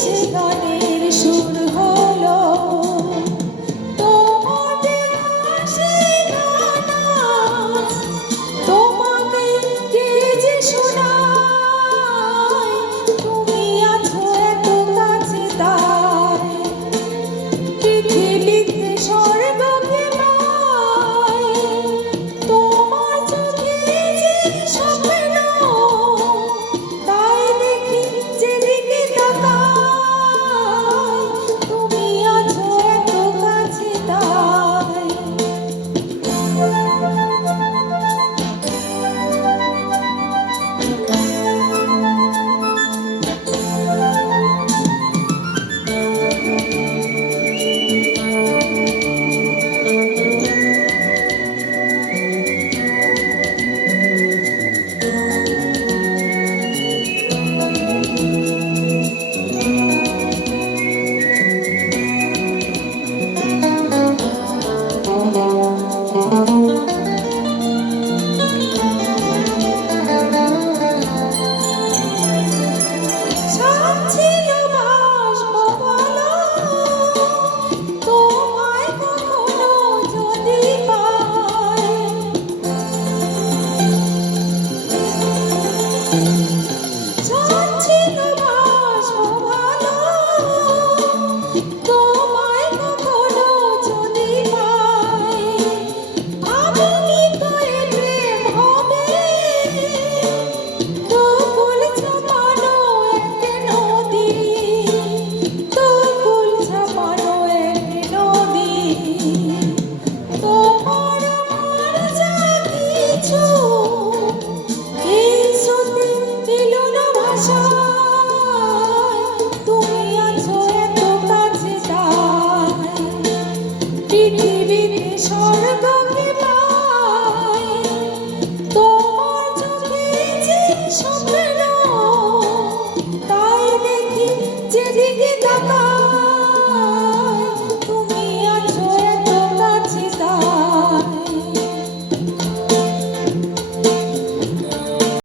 সে গানের সুর হলো তোমাদের হাসি গানা, তোমাকে কে যে শোনায়, তুমি আছো এত কাছে তাই পৃথিবীতে স্বর্গকে পাই, তোমার চোখে যে স্বপ্ন, তাই দেখি যেদিকে তাকাই, তুমি আছো এত কাছে তাই। সাচ্ছিল বাসবো বলো, তোমায় কখনো যদি পাই, সাচ্ছিল বাসবো ভালো, তোমায় কখনো যদি পাই, ভাবিনি তো এ প্রেম হবে, দুকুল ছাপানো এক নদী, দুকুল ছাপানো এক নদী, তোমার আমার যা কিছু এই স্রোতে এলো না ভাষায়, তুমি আছো এত কাছে তাই পৃথিবীতে স্বর্গকে পাই, তোমার চোখে যে স্বপ্ন, তাই দেখি যেদিকে তাকাই।